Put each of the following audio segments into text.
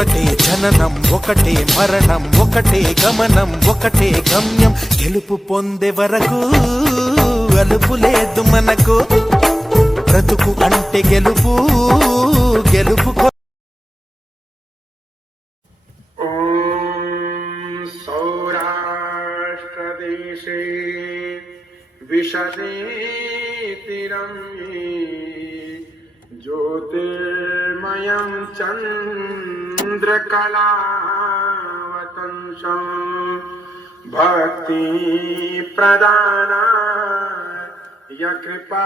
ఒకటే జననం ఒకటే మరణం ఒకటే గమనం ఒకటే గమ్యం గెలుపు పొందే వరకు అలుపు లేదు మనకు బ్రతుకు అంటే గెలుపు గెలుపు सौराष्ट्रदेशे विशदे तिरम्ये ज्योतिर्मयं चन्द्रकलावतंसं भक्ति प्रदाना यकृपावतीर्णं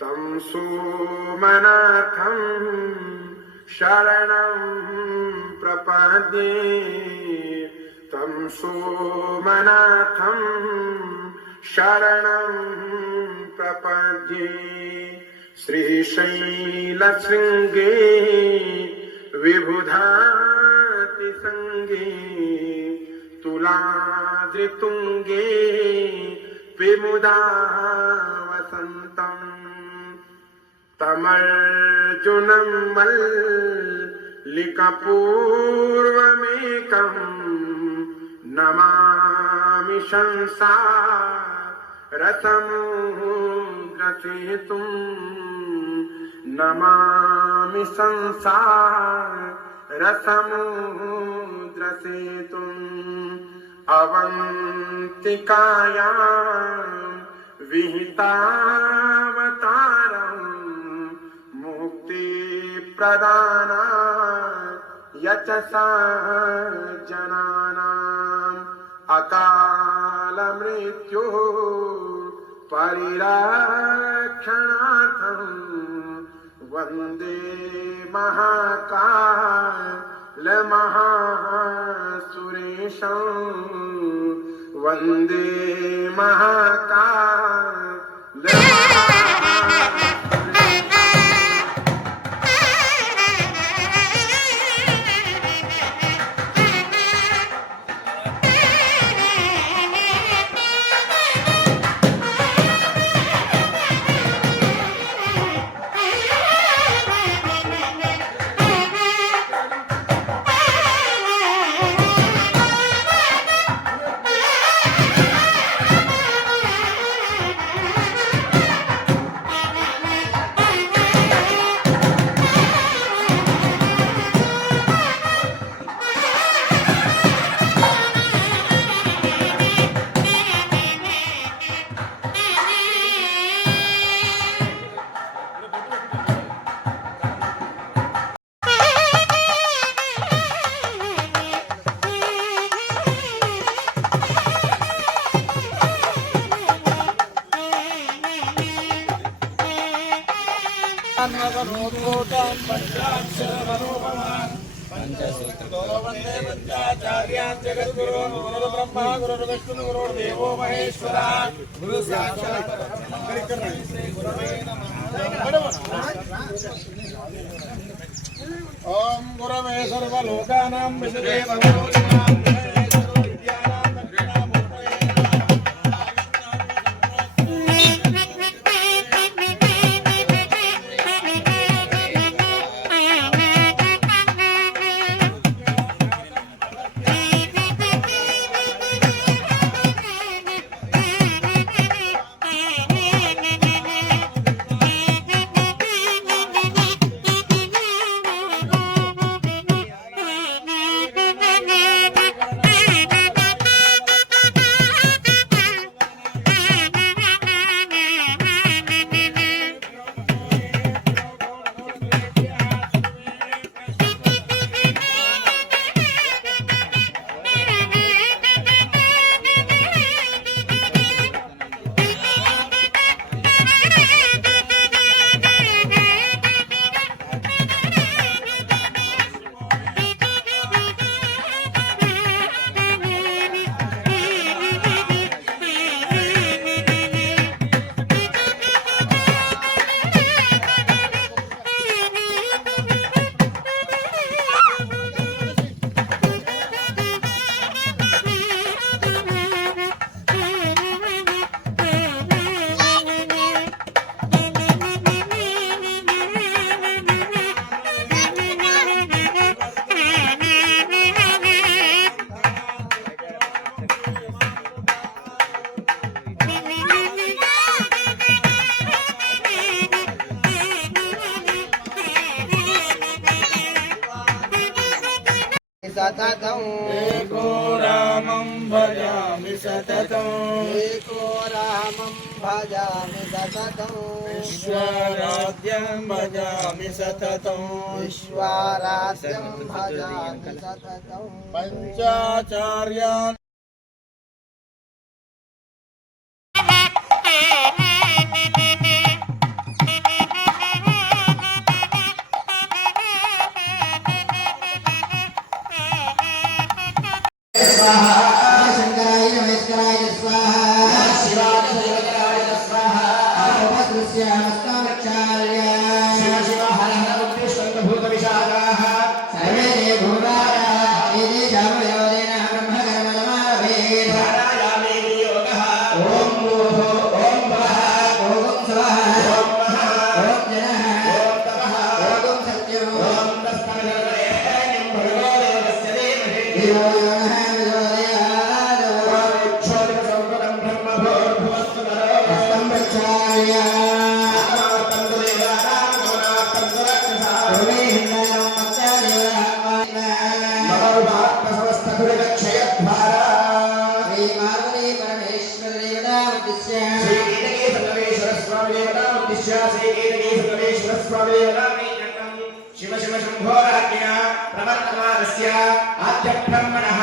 तं सोमनाथं शरणं प्रपद्ये तं सोमनाथं शरणं प्रपद्ये श्रीशैलशृङ्गे विबुधातिसङ्गे तुलाद्रितुङ्गे विमुदा वसन्तम् तमर्जुनं मल्लिकपूर्वमेकं नमामि संसारसमुद्रसेतुं नमामि संसारसमुद्रसेतुम् अवन्तिकायां विहितावतारम् मुक्ति प्रदाना यचसा जनानाम् अकाल मृत्यु परिरक्षणार्थं वन्दे महाकाल महासुरेशं वन्दे महाकाल पंचाचार्यान् जगद्गुरून् गुरुर्ब्रह्मा गुरुर्विष्णुः गुरुर्देवो महेश्वरः गुरु साक्षात् ओम गुरवे सर्वलोकानां विषये भगवतां सततं एको रामं भजामि सततं एको रामं भजामि सततं विश्वराध्यं भजामि सततं विश्वाराध्यं भजामि सततं पञ्चाचार्यान् शंकराय नमस्काराय स्वाहा शिवाय शिवकराय स्वाहा अपवस्त्रस्य हस्तामक्षार्य शिव शिव हर हर उत्तिष्ठन्त भूतविशाखाः सर्वे ते भूताः एते शामयोदेन ब्रह्मकर्मणमारभेत् प्राणायामे नियोगः ॐ भूः ॐ भवः ॐ स्वः ॐ महः ॐ जनः ॐ तपः ॐ सत्यं ॐ तस्मैर्निं भर्गो देवस्य धीमहि शिव शिव शंभोराज्ञा प्रवर्तमानस्य आद्य ब्रह्मणः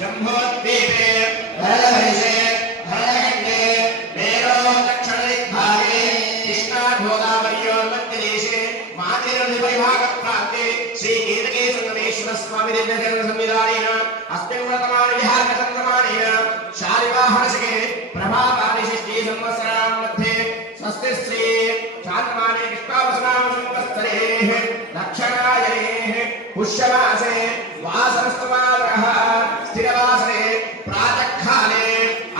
जम्भोद्वीपे भरतवर्षे भरतखण्डे मेरो दक्षिणदिग्भागे कृष्णा गोदावर्योर्मध्यदेशे मातिर्निपरिभागप्रान्ते श्रीकेतकेशवेश्वर स्वामी दिव्यजन संविधानेन अस्मिन् वर्तमाने विहारसंक्रमाणेन शालिवाहनशके प्रभाकालिषष्ठी संवत्सराणां मध्ये स्वस्ति श्री चान्द्रमाने कृष्णावसनां संवत्सरेः दक्षिणायनेः पुष्यमासे वासरस्तमाग्रहः स्थिरवासरे प्रातःकाले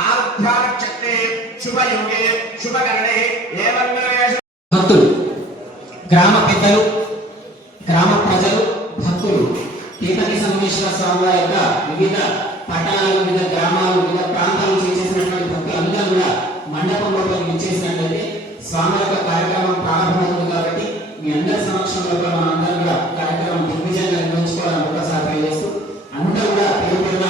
आरुद्ध्यानक्षत्रे शुभयुगे शुभकरणे एवं భక్తులు గ్రామ పెద్దలు గ్రామ ప్రజలు భక్తులు కేతకి సంగమేశ్వర స్వామి వారి యొక్క వివిధ పట్టణాలు వివిధ గ్రామాలు వివిధ ప్రాంతాలు చేసేసినటువంటి భక్తులందరూ కూడా మండపం లోపల విచ్చేసినట్లయితే స్వామి యొక్క కార్యక్రమం ప్రారంభమవుతుంది కాబట్టి మీ అందరి సమక్షంలో మనం అందరం కూడా కార్యక్రమం దిగ్విజయంగా నిర్వహించుకోవాలని ఒకసారి తెలియజేస్తూ అందరూ కూడా పేరు పేరున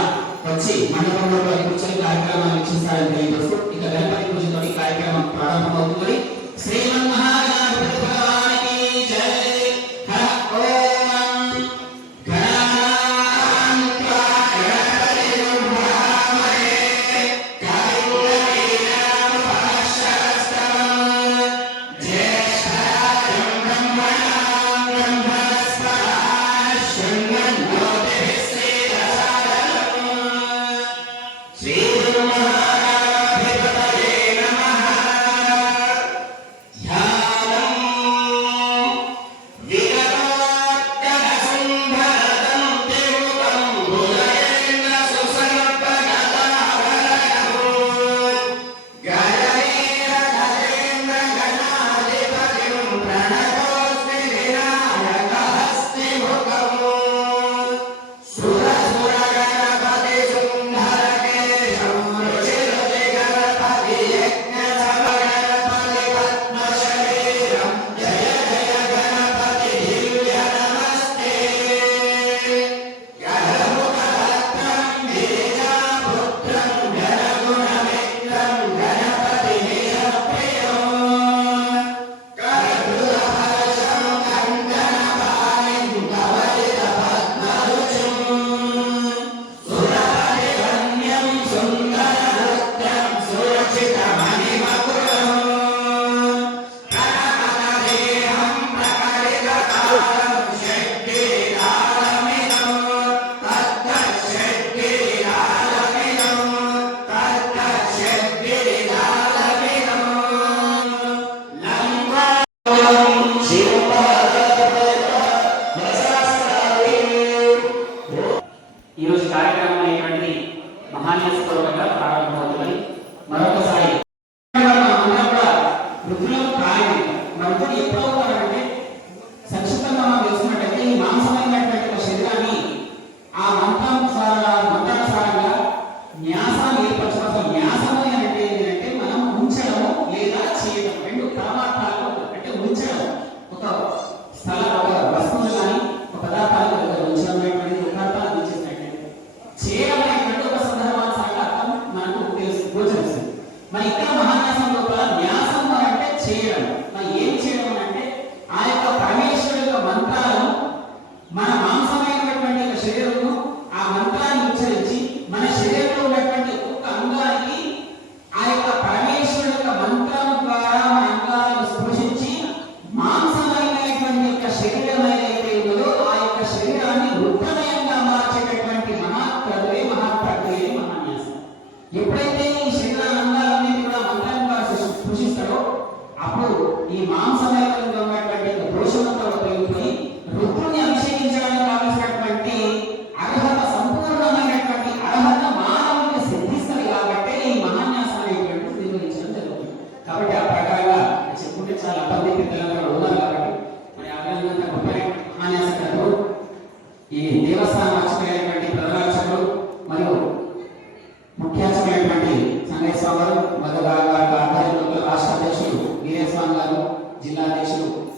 వచ్చి మండపం లోపల కూర్చొని కార్యక్రమాన్ని వీక్షిస్తారని తెలియజేస్తూ ఇక గణపతి పూజతో కార్యక్రమం ప్రారంభమవుతుంది. శ్రీమన్మహాగణపతి భగవానికి జై. హర ఓం గణానాన్త్వా గణపతిం భవామహే కవిం కవీనాముపమశ్రవస్తమం జ్యేష్ఠరాజం బ్రహ్మణాం బ్రహ్మణస్పతః శృణ్వన్నోతిభిः శ్రీరసాదనం. శ్రీమన్మహాగణాధిపతయే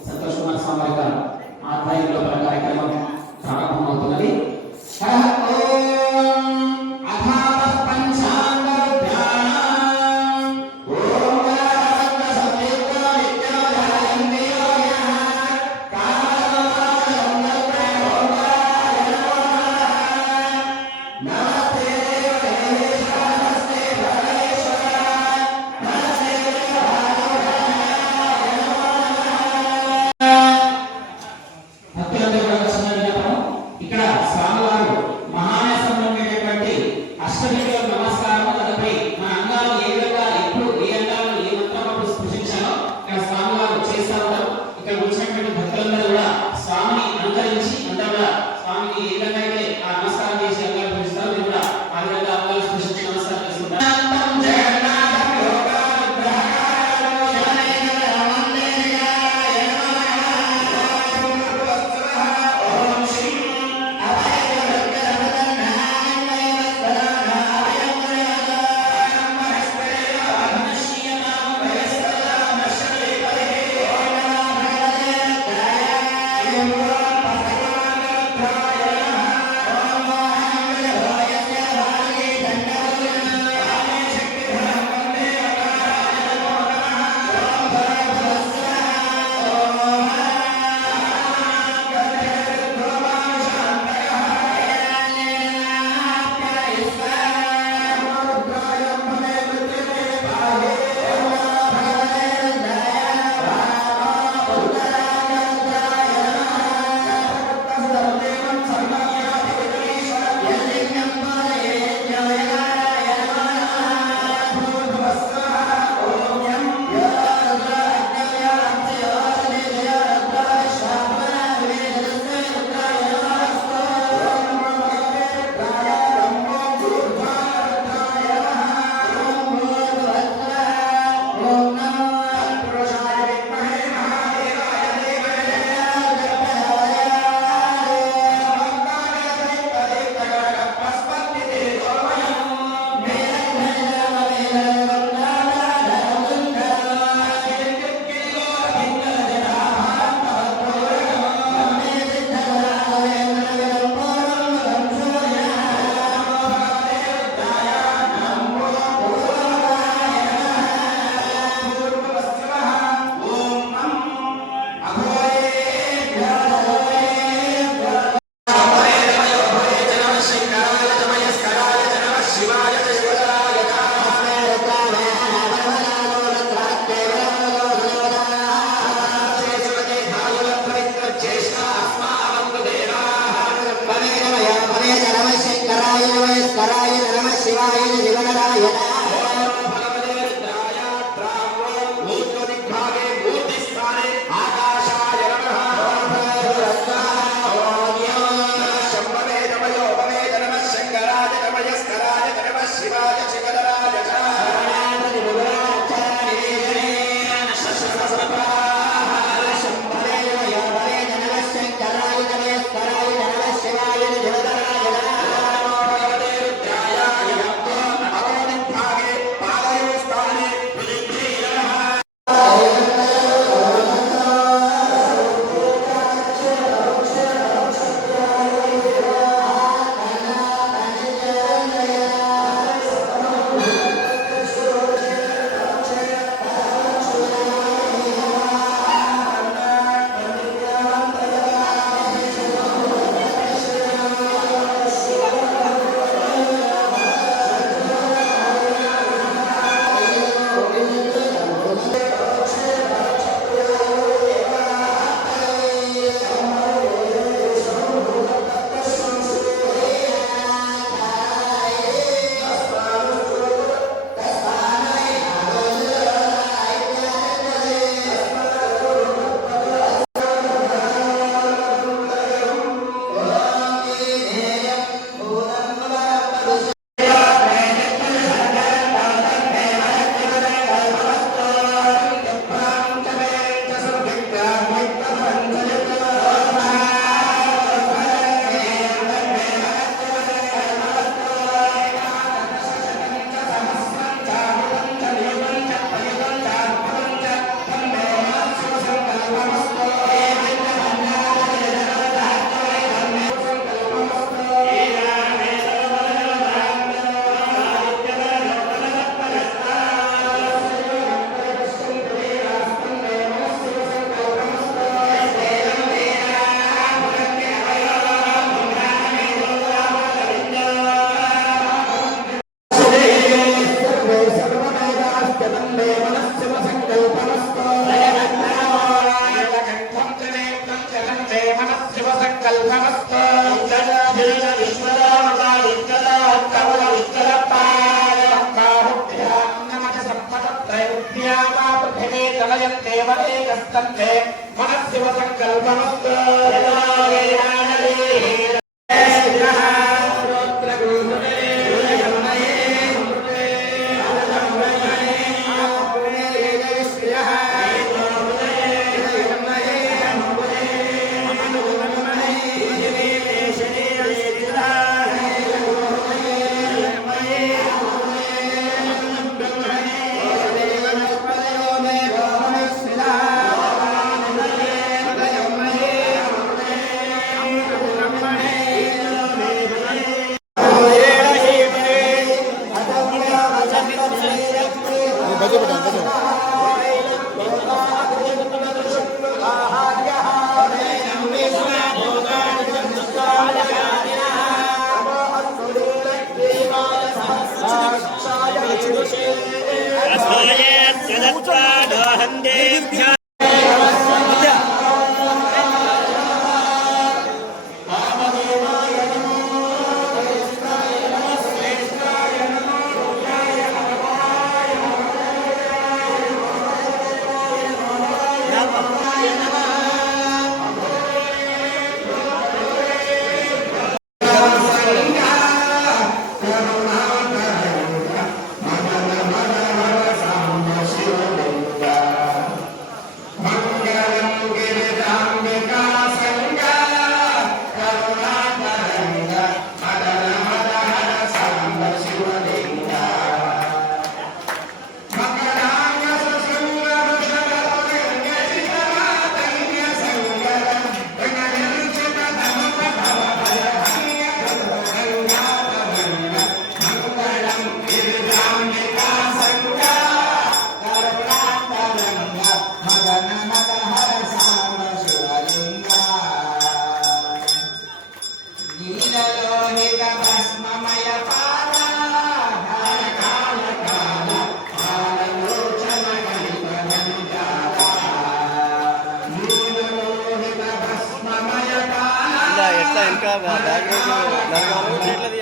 సంతోష్ కుమార్ స్వామి గారి ఆధ్వర్యంలో కార్యక్రమం ప్రారంభమవుతున్నది. భక్తులందరూ కూడా వచ్చిన విన్నపం, ఇక్కడ స్వామివారు మహాన్యాసంలో ఉండేటువంటి అష్టదిక్కుల నమస్కారం, తదుపరి మన అంగాలు ఏ విధంగా ఎప్పుడు ఏ అంగాలను ఏ మంత్రం స్పృశించాలో ఇక్కడ స్వామివారు చేస్తా ఉంటారు. ఇక్కడ వచ్చినటువంటి భక్తులందరూ కూడా స్వామిని అనుకరించి అందరూ కూడా స్వామికి ఏ విధంగా అయితే ఆ నమస్కారం చేసి అంగాలు పూజిస్తారో మీరు కూడా ఆ విధంగా అంగాలు స్పృశించి నమస్కారం చేసుకుంటారు. ఓం సంకల్పమస్తు విశ్వరామదా విశ్వద కమల విశ్వరపాయ నమః సంపతత్రైవ్యామా పృథివీ కలయంతేవ ఏకస్తంతే మనస్సువ సంకల్పమస్తు ఎట్లా ఇంకా బ్యాగ్ నడగాలి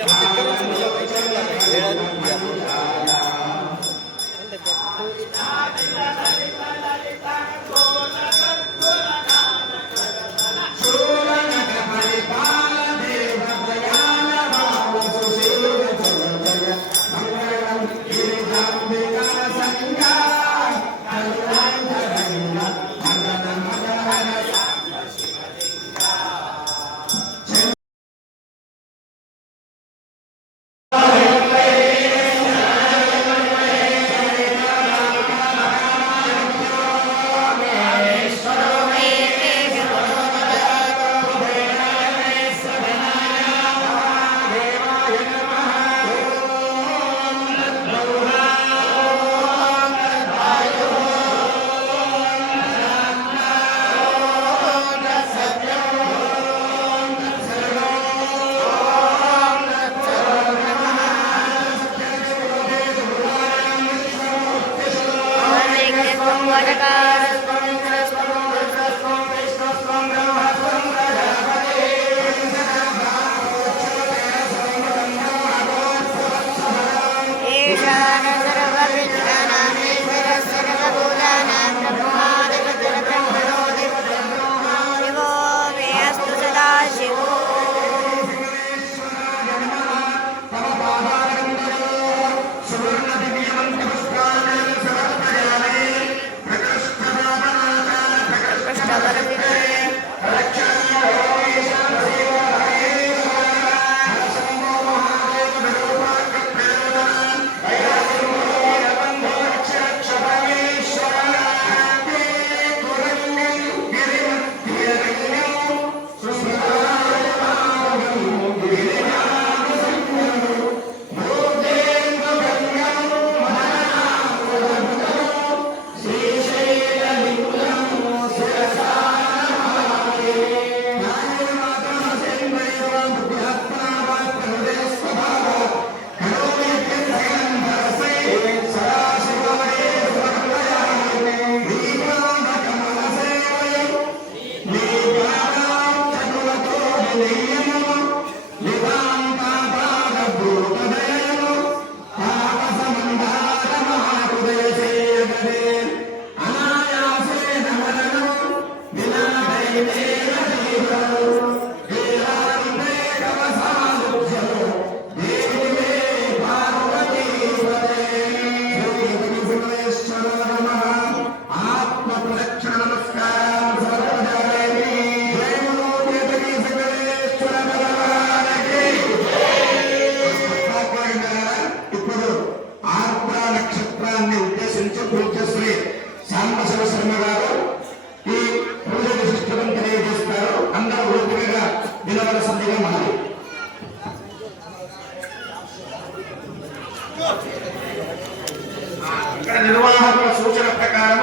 నిర్వాహకుల సూచన ప్రకారం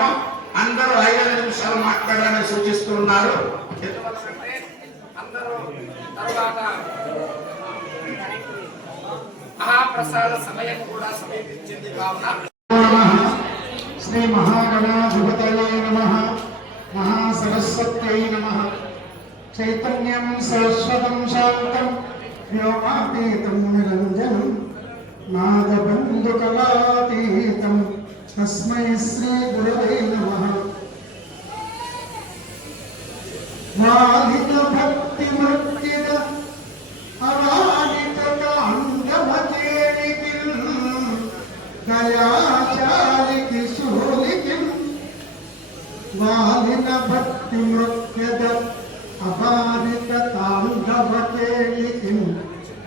అందరూ 5 నిమిషాలు మాట్లాడాలని సూచిస్తున్నారు. అందరూ తర్వాత మహాప్రసాద సమయం కూడా సమీపించింది కావున శ్రీ మహాగణాధిపతయే నమః మహాసరస్వత్యై నమః చైతన్యం సరస్వతం శాంతం వ్యోమాతీతం నిరంజనం నాదబంధుకళాతీతం తస్మై శ్రీ గురవే నమః. వాలిత భక్తి మృత్యుద అవాలిత కాండమకేళికి దయాచాలికి శూలికి వాలిన భక్తి మృత్యుద అవాలిత కాండమకేళికి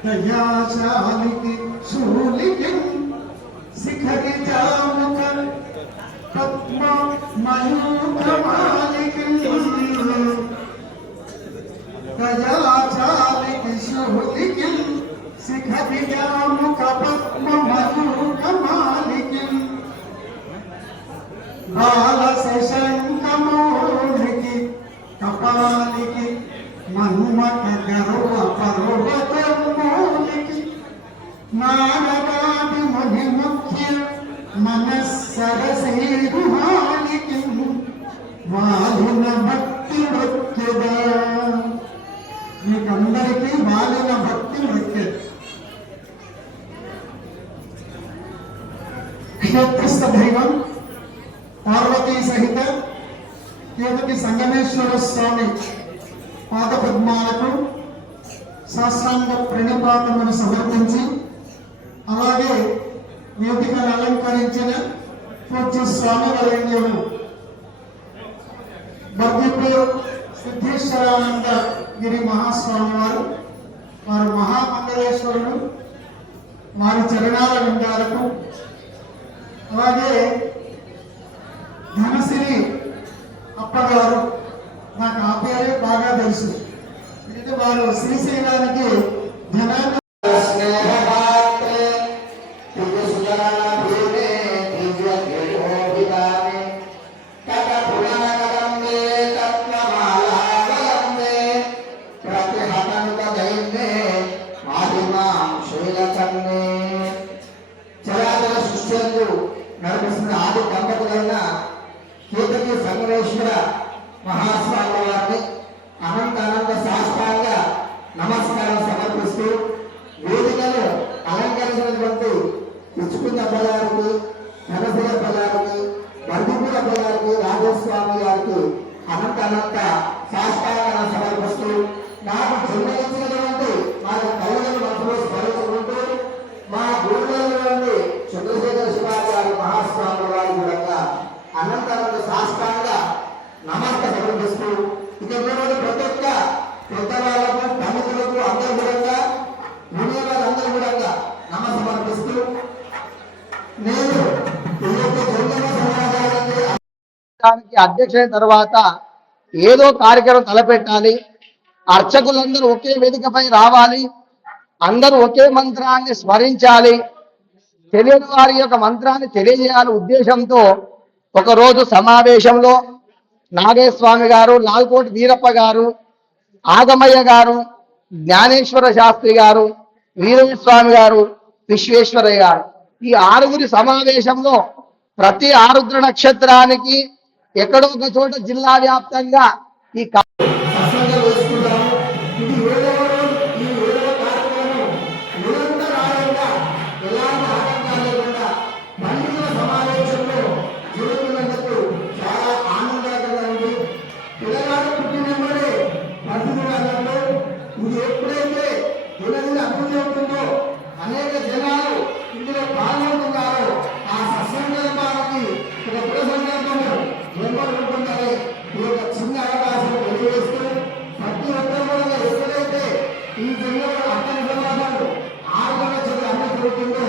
దయాచాలికి శూలికి శిఖరి జాముఖ పద్మ మయూఖమాలికి దయాచాలికి శూలికి శిఖరి జాముఖ పద్మ మయూఖమాలికి బాల శశంకమౌళికి కపాలికి మన్మథ గర్వ పర్వతమూలికి నారదాది ముని ముఖ్య మనస్సరసీరుహానికి వాలిన భక్తి మృత్యుద. మీకందరికీ వాలిన భక్తి మృత్యు. క్షేత్రస్థ దైవం పార్వతీ సహిత తిరుపతి సంగమేశ్వర స్వామి పాదపద్మాలకు శాస్త్రాంగ ప్రణిపాతమును సమర్పించి అలాగే వేదికను అలంకరించిన పూజ్య స్వామి వరేణ్యులు బర్దిపూర్ సిద్ధేశ్వరానంద గిరి మహాస్వామి వారు మహామంగళేశ్వరుడు వారి చరణాల విందాలకు అలాగే ధనశ్రీ అప్పగారు నాకు ఆ పేరే బాగా తెలుసు. ఇది వారు శ్రీశైలానికి ధనాన్ని నడిపిస్తున్న ఆది దంపతులైన కీర్తి సంగమేశ్వర మహాస్వామి వారిని అనంత శాస్త్రాంగ నమస్కారం సమర్పిస్తూ వేదికను అలంకరించినటువంటి ఇచ్చుకున్న అబ్బగారికి ధనశ్రీ అబ్బగారికి బంధుపుర అబ్బగారికి రాజస్వామి గారికి అనంత శాస్త్రాంగ సమర్పిస్తూ నాకు జన్మనిచ్చినటువంటి మా తల్లిదండ్రుల మనసులో స్మరించుకుంటూ మా గురువులైనటువంటి చంద్రశేఖర శివాజీ గారి మహాస్వామి వారి కూడా అనంత శాస్త్రాంగ నమస్కారం సమర్పిస్తూ ఇక్కడ ఉన్నటువంటి ప్రతి ఒక్క పెద్దవాళ్లకు పండితులకు అందరూ కూడా వినియోగాలందరూ కూడా నమస్కరిస్తూ నేను అధ్యక్షులైన తర్వాత ఏదో కార్యక్రమం తలపెట్టాలి, అర్చకులందరూ ఒకే వేదికపై రావాలి, అందరూ ఒకే మంత్రాన్ని స్మరించాలి, తెలియని వారి యొక్క మంత్రాన్ని తెలియజేయాలి ఉద్దేశంతో ఒకరోజు సమావేశంలో నాగేశ్వామి గారు, లాల్కోటి వీరప్ప గారు, ఆగమయ్య గారు, జ్ఞానేశ్వర శాస్త్రి గారు, వీరస్వామి గారు, విశ్వేశ్వరయ్య గారు ఈ 6గురి సమావేశంలో ప్రతి ఆరుద్ర నక్షత్రానికి ఎక్కడో ఒక చోట జిల్లా వ్యాప్తంగా ఈ పిల్లగాడు పుట్టిన ప్రతిదినాలలో ఇది ఎప్పుడైతే దినదిన అభివృద్ధి అవుతుందో అనేక జనాలు ఇందులో పాల్గొంటున్నారో ఆ సత్సంకల్పానికి ఒక దృఢ సంకల్పము ఏర్పడుతుందని ఈ యొక్క చిన్న అవకాశం తెలియజేస్తూ ప్రతి ఒక్కరు కూడా ఎక్కడైతే ఈ జిల్లాలో అక్కడి సమాజాలు 6 గంటల చదువు అన్ని జరుగుతుందో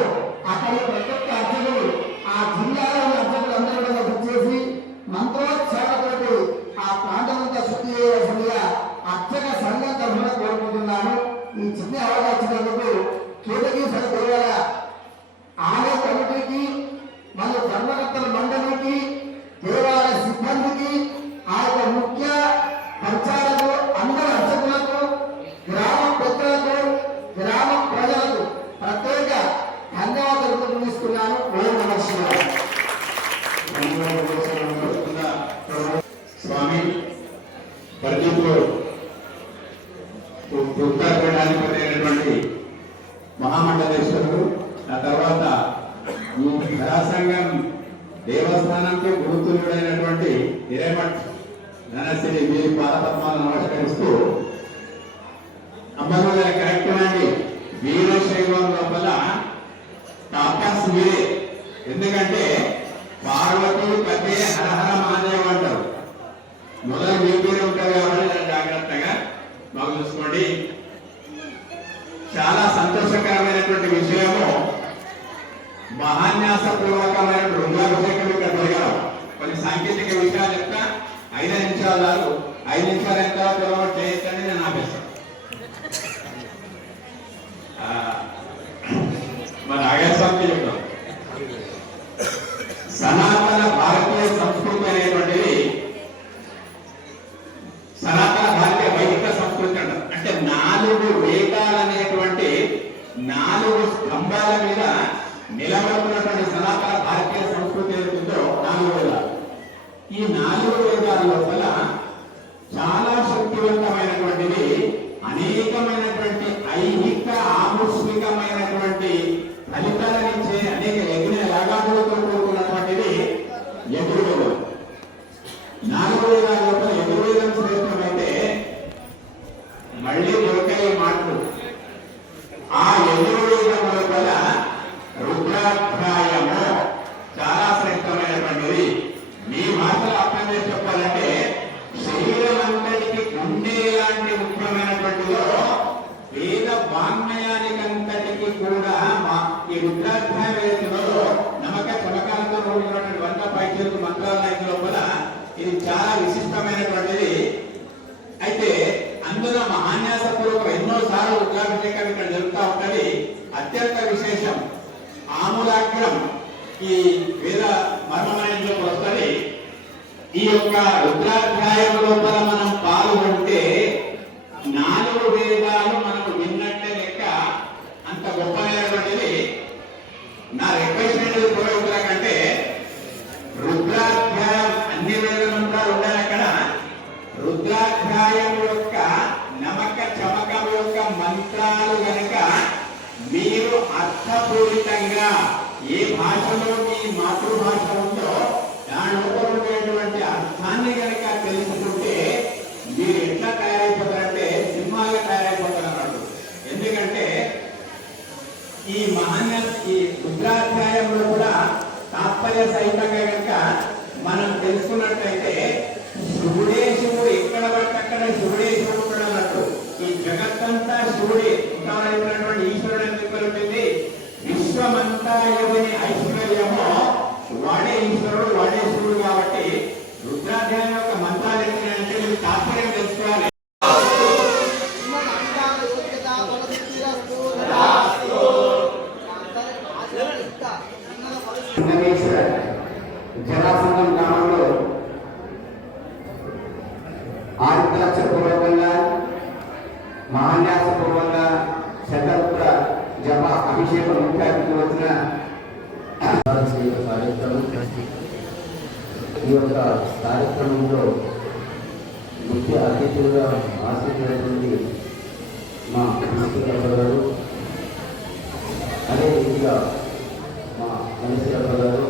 అక్కడ ప్రతి ఒక్క అర్చకులు ఆ జిల్లాలోని అర్చకులందరూ కూడా వచ్చేసి మంత్రోచ్చారణతో ఆ ప్రాంతమంతా శుద్ధి చేయవలసిందిగా అర్చక సంఘం తరఫున కోరుకుంటున్నాను. ఈ చిన్న అవకాశం కేటగిరి దేవాల ఆలయ కమిటీకి మరియు ధర్మకర్తల మండలికి దేవాలయ సిబ్బందికి ఆ యొక్క ముఖ్య పరిచారకు అందరి అర్చకులకు గ్రామ పెద్దలకు గ్రామ ప్రజలకు ప్రత్యేక ధన్యవాదాలు తెలియజేస్తున్నాను. ఓం నమః శివాయ. స్వామి పరిచయంలో ఉత్తరపీఠాధిపతి మహామండలేశ్వరుడు, ఆ తర్వాత ఈ కళాసంఘం దేవస్థానంకి గురుతులుడైనటువంటి హిరేమఠ్ ధనశ్రీ వీరి పాదపద్మాలను నమస్కరిస్తూ, అమ్మగారు కరెక్ట్ అండి, వీరశైవం లోపల టాపర్స్ మీరే. ఎందుకంటే పార్వతి పదే హరహర మహాదేవ్ అంటారు, మొదలు మీ పేరు ఉంటారు కాబట్టి జాగ్రత్తగా బాగా చూసుకోండి. చాలా సంతోషకరమైనటువంటి విషయము, మహాన్యాసపూర్వకమైన రుద్రాభిషేకం ఇక్కడ జరగడం. కొన్ని సాంకేతిక విషయాలు చెప్తా, 5 నిమిషాలు 5 నిమిషాలు ఎంత తర్వాత చేయొచ్చని నేను ఆపేస్తాను. మన ఆగస్వామి చెప్తాం, సనాతన భారతీయ సంస్కృతి అనేటువంటిది సనాతన భారతీయ వైదిక సంస్కృతి అంటారు. అంటే 4 వేదాలు అనేటువంటి 4 స్తంభాల మీద నిలబడుతున్నటువంటి సనాతన భారతీయ సంస్కృతి ఏదైతుందో 4 వేదాలు. ఈ 4 వేదాల లోపల చాలా శక్తివంతమైనటువంటివి, అనేకమైనటువంటి ఐహిక ఆముష్మికమైనటువంటి ఫలితాలనిచ్చే అనేక యజ్ఞ యాగాదులతో కూడుకున్నటువంటిది యజుర్వేదం. 4 వేదాల లోపల యజుర్వేదం శ్రేష్టమైతే మళ్ళీ దొరకాయి మాటలు. ఆ యజుర్వేదం లోపల రుద్రాధ్యాయము చాలా శ్రేష్టమైనటువంటిది. మీ భాషలో అర్థం చేసి చెప్పాలంటే శరీరం అంతటికి గుండె లాంటి ముఖ్యమైనటువంటిదో వేద వాంగ్మయానికంతటికి కూడా ఈ రుద్రాధ్యాయం ఏదైతుందో నమ్మక చమకాలతో కూడినటువంటి 100 పైచేతులు మంత్రాల లోపల ఇది చాలా విశిష్టమైనటువంటిది. అయితే అందులో మహాన్యాసపూర్వకం ఎన్నోసార్లు రుద్రాభిషేకం ఇక్కడ జరుగుతూ ఉంటది. అత్యంత విశేషం ఆమూలాగ్రం ఈ వేద మర్మమైనలోకి వస్తుంది. ఈ యొక్క రుద్రాధ్యాయం లోపల మనం పాల్గొంటే 4 వేదాలు మనకు విన్నట్టే లెక్క. అంత గొప్పమైనటువంటిది. నా రిక్వెస్ట్ పురోహితుల కంటే రుద్రాధ్యాయం అన్ని వేద మంత్రాలు ఉండాలి. అక్కడ రుద్రాధ్యాయం యొక్క నమక చమకం యొక్క మంత్రాలు గనక మీరు అర్థపూరితంగా ఏ భాషలో మీ మాతృభాష ఉందో దానిలో ఉండేటువంటి అర్థాన్ని కనుక తెలుసుకుంటే మీరు ఎట్లా తయారైపోతారంటే సినిమాగా తయారైపోతారన్నట్టు. ఎందుకంటే ఈ ఈ రుద్రాధ్యాయంలో కూడా తాత్పర్య సహితంగా కనుక మనం తెలుసుకున్నట్లయితే శివుడే శివుడు, ఎక్కడ పడితే అక్కడ శివుడే శివుడు ఉంటాడు అన్నట్టు. ఈ జగత్తంతా శివుడే ఉంటాడైనటువంటి ఈశ్వరుడు ఎందుకు ఉంటుంది? విశ్వమంతా ఎవరి ఐశ్వర్యమో వాడే ఈశ్వరుడు, వాడే శివుడు. కాబట్టి రుద్రాధ్యాయం యొక్క మంత్రాలు ఏంటంటే మీరు తాత్పర్యం తెలుసుకోవాలి. జనాసంగం గ్రామంలో ఆదిత్యపూర్వకంగా మహాన్యాసపూర్వంగా శతరుద్ర జప అభిషేక ముఖ్య అతిథి వచ్చిన కార్యక్రమం. ఈ యొక్క కార్యక్రమంలో ముఖ్య అతిథులుగా ఆశించినటువంటి మా గారు, అదేవిధంగా మా మనిషి గారు,